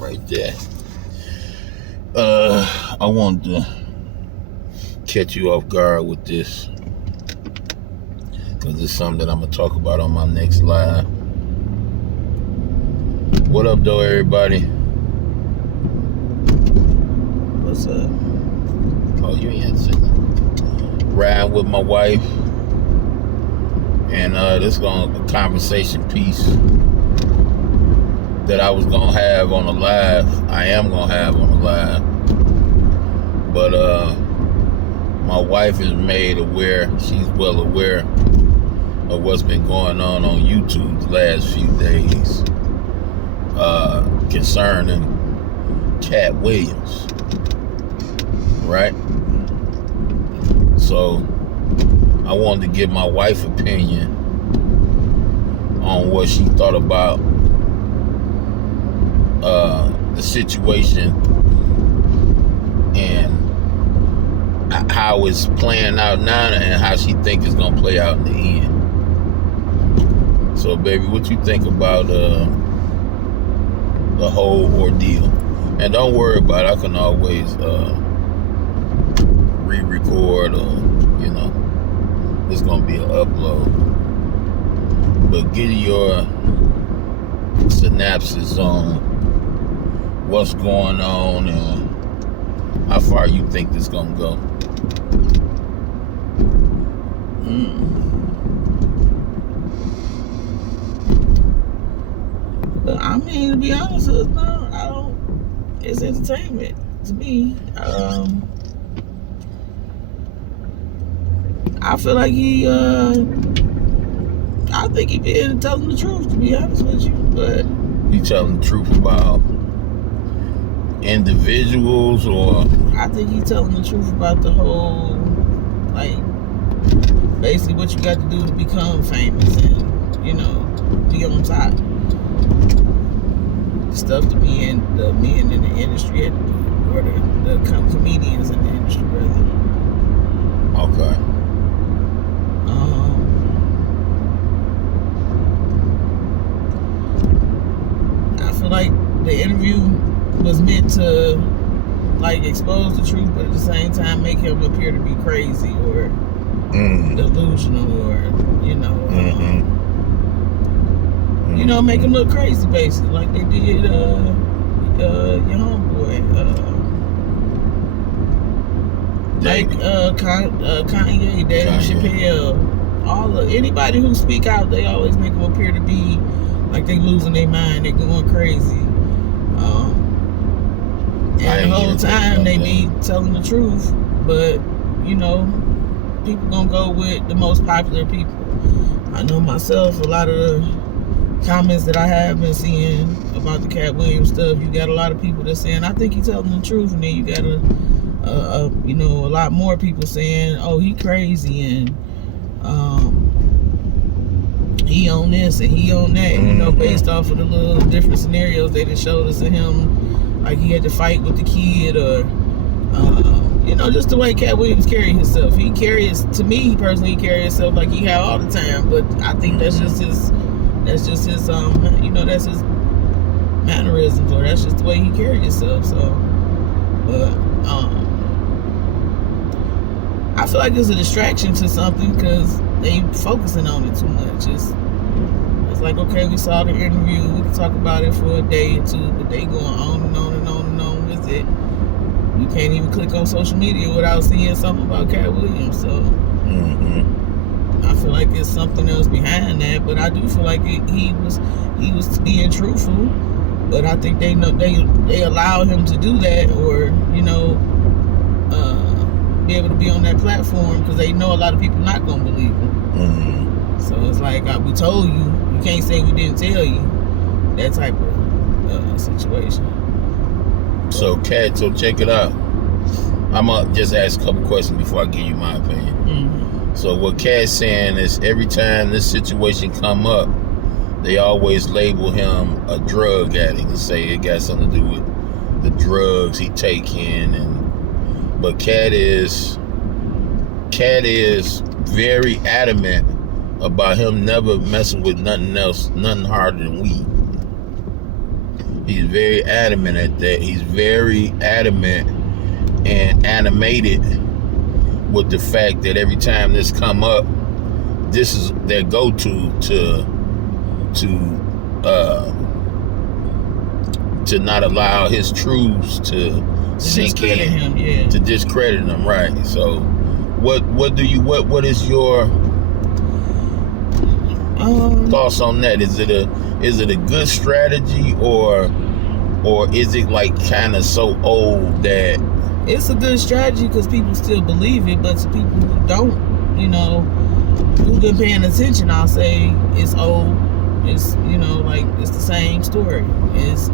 right there. I wanted to catch you off guard with this because it's something that I'm gonna talk about on my next live. What up, though, everybody? What's up? Oh, you ain't had to say nothing. Riding with my wife, and this is a conversation piece that I was gonna have on the live. I am gonna have on the live, but my wife is made aware. She's well aware of what's been going on YouTube the last few days concerning Katt Williams, right? So I wanted to give my wife's opinion on what she thought about the situation and how it's playing out now and how she think it's gonna play out in the end. So, baby, what you think about the whole ordeal? And don't worry about it. I can always re-record, or it's gonna be an upload. But get your synopsis on what's going on and how far you think this gonna go. I mean, to be honest, it's entertainment to me. I feel like I think he been telling the truth, to be honest with you. But he telling the truth about individuals, or I think he telling the truth about the whole, like, basically what you got to do to become famous and, be on top. Stuff the men in the industry had to do, or the comedians in the industry, rather. Okay. I feel like the interview was meant to, like, expose the truth, but at the same time make him appear to be crazy or delusional, or make him look crazy, basically, like they did your homeboy, Kanye, Dave Chappelle, anybody who speak out, they always make them appear to be like they losing their mind, they going crazy, and the whole time they be telling the truth, but people gonna go with the most popular people. I know myself, a lot of the comments that I have been seeing about the Katt Williams stuff, you got a lot of people that saying, I think he's telling the truth, and then you got a lot more people saying, oh, he crazy, and he on this and he on that, based off of the little different scenarios they just showed us of him, like he had to fight with the kid, or just the way Katt Williams carry himself. To me personally, he carry himself like he had all the time, but I think that's just his that's his mannerisms, or that's just the way he carried himself. So, but I feel like it's a distraction to something because they focusing on it too much. It's like, okay, we saw the interview, we can talk about it for a day or two, but they going on and on and on and on with it. You can't even click on social media without seeing something about Katt Williams. So I feel like there's something else behind that, but I do feel like he was being truthful. But I think they allow him to do that, or be able to be on that platform because they know a lot of people not gonna believe him. So it's like, we told you, you can't say we didn't tell you. That type of situation. So, Katt, check it out. I'm gonna just ask a couple questions before I give you my opinion. So what Katt's saying is, every time this situation come up, they always label him a drug addict and say it got something to do with the drugs he taking, but Katt is very adamant about him never messing with nothing else, nothing harder than weed. He's very adamant at that. He's very adamant and animated with the fact that every time this come up, this is their go-to to not allow his truths to sink in, him, yeah. to discredit him, right? So, what is your thoughts on that? Is it a good strategy, or is it like kind of so old that it's a good strategy because people still believe it, but to people who don't, who've been paying attention, I'll say it's old. It's like it's the same story. It's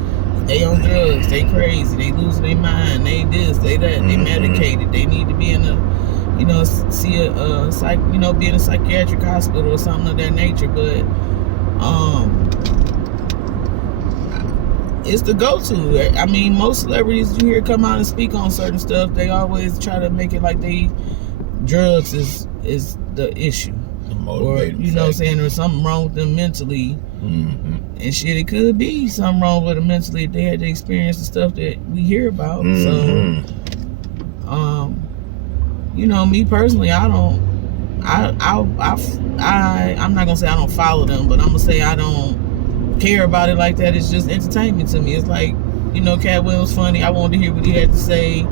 they on drugs, they crazy, they losing their mind, they this, they that, they medicated, they need to be in a see a be in a psychiatric hospital or something of that nature. But it's the go-to. I mean, most celebrities you hear come out and speak on certain stuff, they always try to make it like drugs is the issue, or saying there's something wrong with them mentally. And shit, it could be something wrong with them mentally if they had to experience the stuff that we hear about. So me personally, I'm not gonna say I don't follow them, but I'm gonna say I don't care about it like that. It's just entertainment to me. It's like, Cat Williams funny. I wanted to hear what he had to say,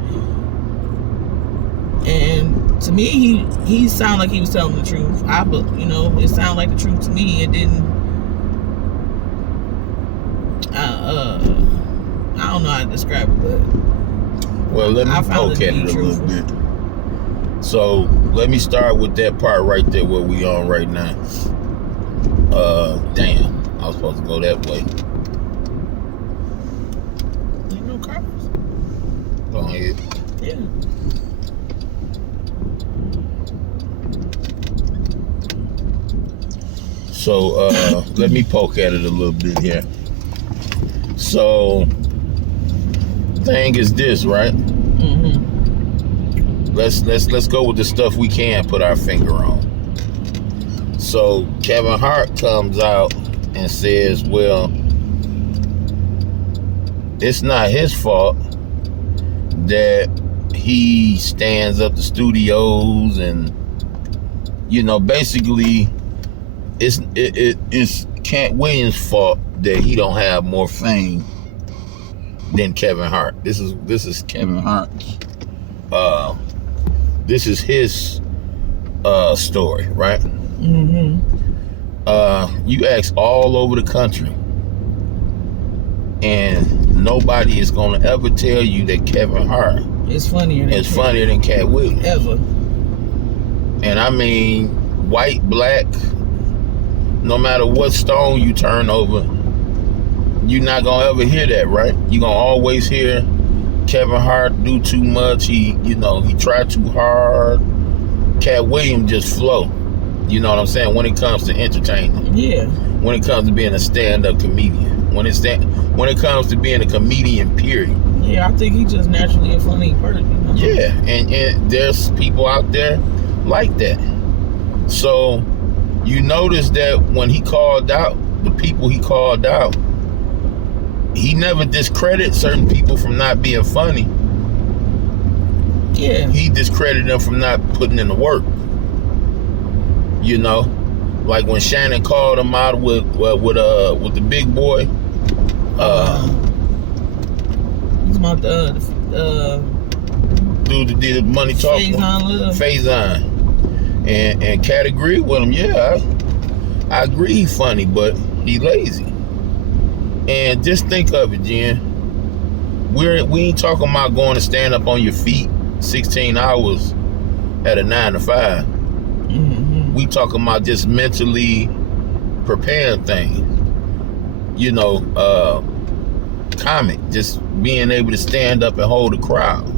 and to me, he sounded like he was telling the truth. It sounded like the truth to me. It didn't. I don't know how to describe it, but let me poke at it a little bit. So let me start with that part right there where we on right now. Damn, I was supposed to go that way. Ain't no cars. Go ahead. Yeah. So let me poke at it a little bit here. So thing is this, right? Let's go with the stuff we can put our finger on. So Kevin Hart comes out and says, well, it's not his fault that he stands up the studios, and basically it's Cat Williams' fault that he don't have more fame than Kevin Hart. This is Kevin Hart's. This is his story, right? You ask all over the country, and nobody is gonna ever tell you that Kevin Hart is funnier than Cat Williams ever. And I mean, white, black, no matter what stone you turn over, you're not gonna ever hear that, right? You're gonna always hear Kevin Hart do too much. He tried too hard. Cat Williams just flow. You know what I'm saying? When it comes to entertainment. Yeah. When it comes to being a stand-up comedian. When it comes to being a comedian, period. Yeah, I think he's just naturally a funny person. Yeah, and there's people out there like that. So you notice that when he called out the people he called out, he never discredited certain people from not being funny. Yeah. He discredited them from not putting in the work. Like when Shannon called him out with the big boy. He's about dude that did Money Talk. Faison. And Cat agreed with him. Yeah, I agree he's funny, but he lazy. And just think of it, Jen. We ain't talking about going to stand up on your feet 16 hours at a 9 to 5. We talking about just mentally preparing things. Comic, just being able to stand up and hold a crowd.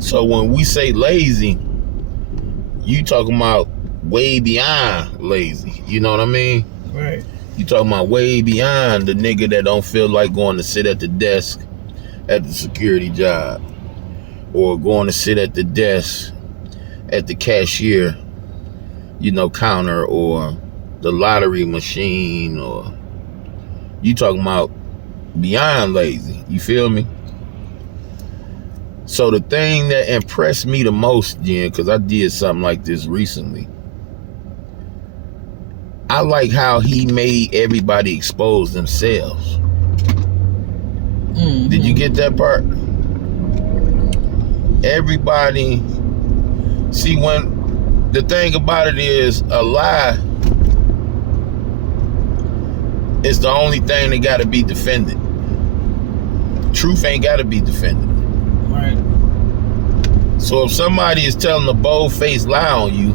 So when we say lazy, you talking about way beyond lazy. You know what I mean? Right. You talking about way beyond the nigga that don't feel like going to sit at the desk at the security job, or going to sit at the desk at the cashier, counter, or the lottery machine, or You talking about beyond lazy. You feel me? So the thing that impressed me the most, Jen, because I did something like this recently, I like how he made everybody expose themselves. Mm-hmm. Did you get that part? Everybody, see, when the thing about it is, a lie is the only thing that got to be defended. Truth ain't got to be defended. Right. So if somebody is telling a bold-faced lie on you,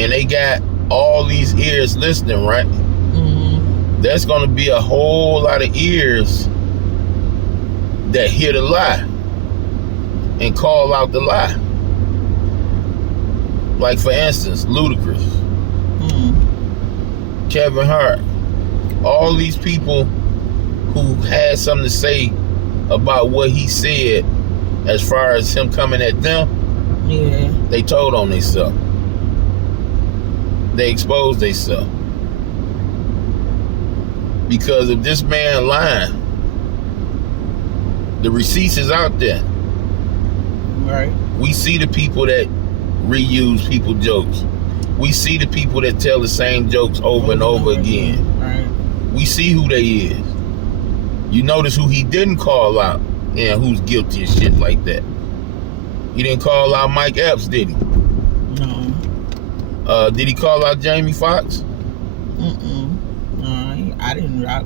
and they got all these ears listening, right? Mm-hmm. There's going to be a whole lot of ears that hear the lie and call out the lie. Like, for instance, Ludacris, Kevin Hart, all these people who had something to say about what he said as far as him coming at them, they told on themselves. They exposed themselves. Because if this man lying, the receipts is out there. Right. We see the people that reuse people jokes. We see the people that tell the same jokes over and over again. Right. We see who they is. You notice who he didn't call out and who's guilty and shit like that. He didn't call out Mike Epps, did he? No. Did he call out Jamie Foxx? No, I didn't. I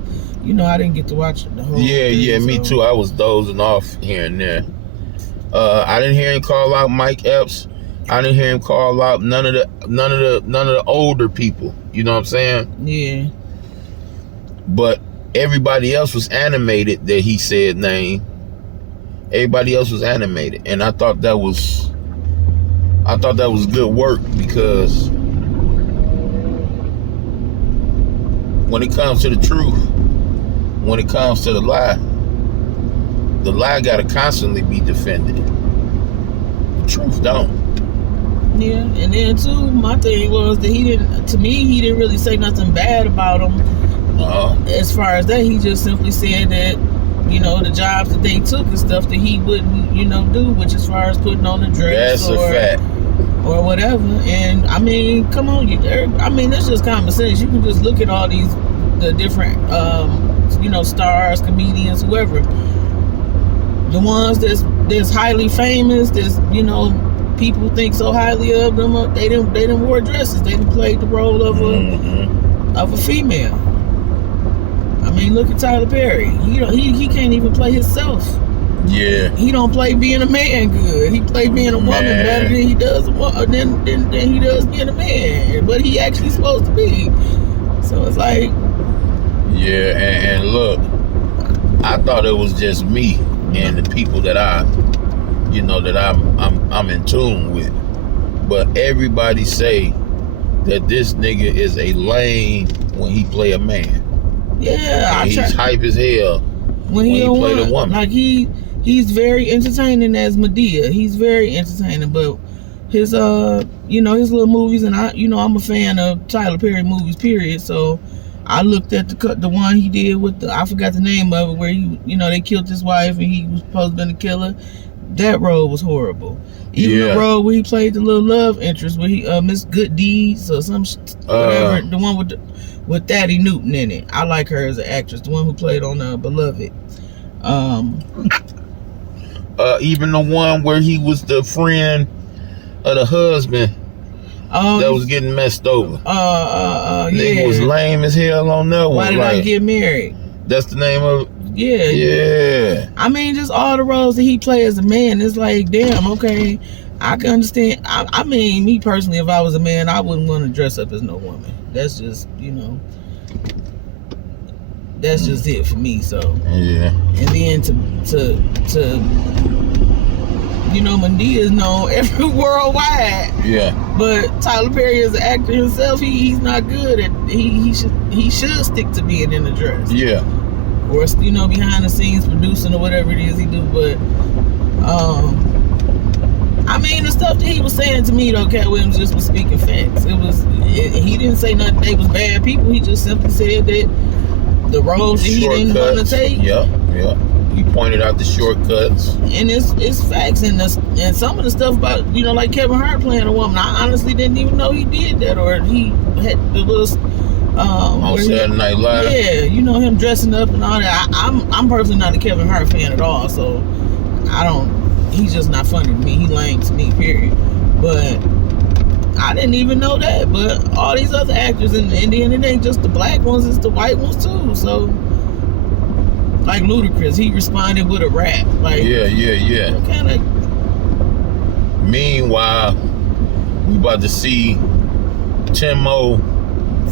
didn't get to watch the whole thing, me too. I was dozing off here and there. I didn't hear him call out Mike Epps. I didn't hear him call out none of the older people. You know what I'm saying? Yeah. But everybody else was animated that he said name. Everybody else was animated, and I thought that was good work, because when it comes to the truth, when it comes to the lie got to constantly be defended. The truth don't. Yeah, and then too, my thing was that he didn't really say nothing bad about him. As far as that, he just simply said that, the jobs that they took and stuff that he wouldn't, do, which as far as putting on the dress a fact. Or whatever. And I mean, come on, that's just common sense. You can just look at all the different, stars, comedians, whoever. The ones that's highly famous, that's, people think so highly of them. They didn't wear dresses. They didn't play the role of a female. I mean, look at Tyler Perry. He can't even play himself. Yeah. He don't play being a man good. He play being a woman better than he does than he does being a man. But he actually supposed to be. So it's like. Yeah, and look, I thought it was just me and the people that I'm in tune with. But everybody say that this nigga is a lame when he play a man. Yeah, and he's hype as hell when he play the woman. Like he's very entertaining as Madea. He's very entertaining, but his his little movies, and I'm a fan of Tyler Perry movies, period. So I looked at the one he did with I forgot the name of it, where he they killed his wife and he was supposed to be the killer. That role was horrible. Even the role where he played the little love interest, where he Miss Good Deeds or some whatever, the one with Thaddeus Newton in it. I like her as an actress, the one who played on Beloved. Even the one where he was the friend of the husband that was getting messed over. Nigga was lame as hell on that one. Why did I get married? That's the name of it? Yeah. Yeah. I mean, just all the roles that he played as a man, it's like, damn, okay, I can understand. I mean, me personally, if I was a man, I wouldn't want to dress up as no woman. That's just, that's just it for me. So yeah. And then to Madea is known worldwide. Yeah. But Tyler Perry as an actor himself, he's not good at. He should stick to being in the dress. Yeah. Or behind the scenes producing or whatever it is he do. But I mean, the stuff that he was saying to me though, Cat Williams just was speaking facts. He didn't say nothing. They was bad people. He just simply said that the roads that he didn't want to take. Yep. He pointed out the shortcuts. And it's facts. And some of the stuff about, like Kevin Hart playing a woman, I honestly didn't even know he did that, or he had the little on Saturday Night Live. Yeah, him dressing up and all that. I'm personally not a Kevin Hart fan at all, so he's just not funny to me. He lame to me, period. But I didn't even know that. But all these other actors, and then it ain't just the black ones, it's the white ones too. So, like Ludacris, he responded with a rap. Like, yeah. What kind of... Meanwhile, we about to see Timo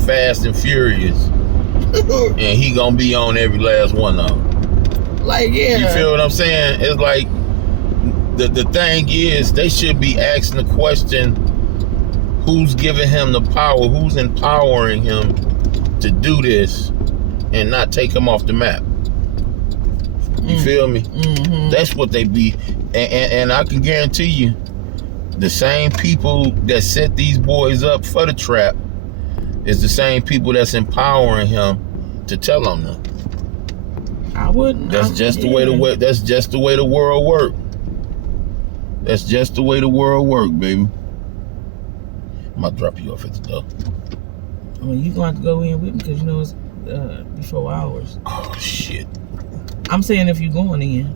Fast and Furious, and he gonna be on every last one of them. Like, yeah. You feel what I'm saying? It's like the thing is, they should be asking the question: who's giving him the power? Who's empowering him to do this, and not take him off the map? You feel me? Mm-hmm. That's what they be, and I can guarantee you, the same people that set these boys up for the trap is the same people that's empowering him to tell them no. I wouldn't. That's just the way the world work. That's just the way the world work, baby. I'm gonna drop you off at the door. Well, you gonna have to go in with me because it's before hours. Oh shit. I'm saying if you're going in.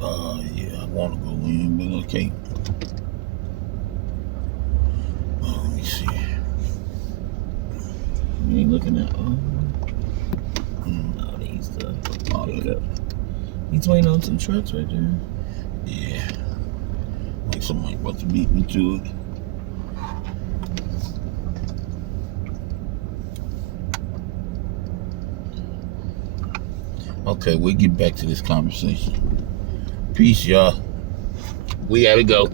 Yeah, I want to go in, but okay. Let me see. You ain't looking at all these stuff. Pick up. Between those two trucks right there. Yeah. Like somebody about to beat me to it. Okay, we'll get back to this conversation. Peace, y'all. We gotta go.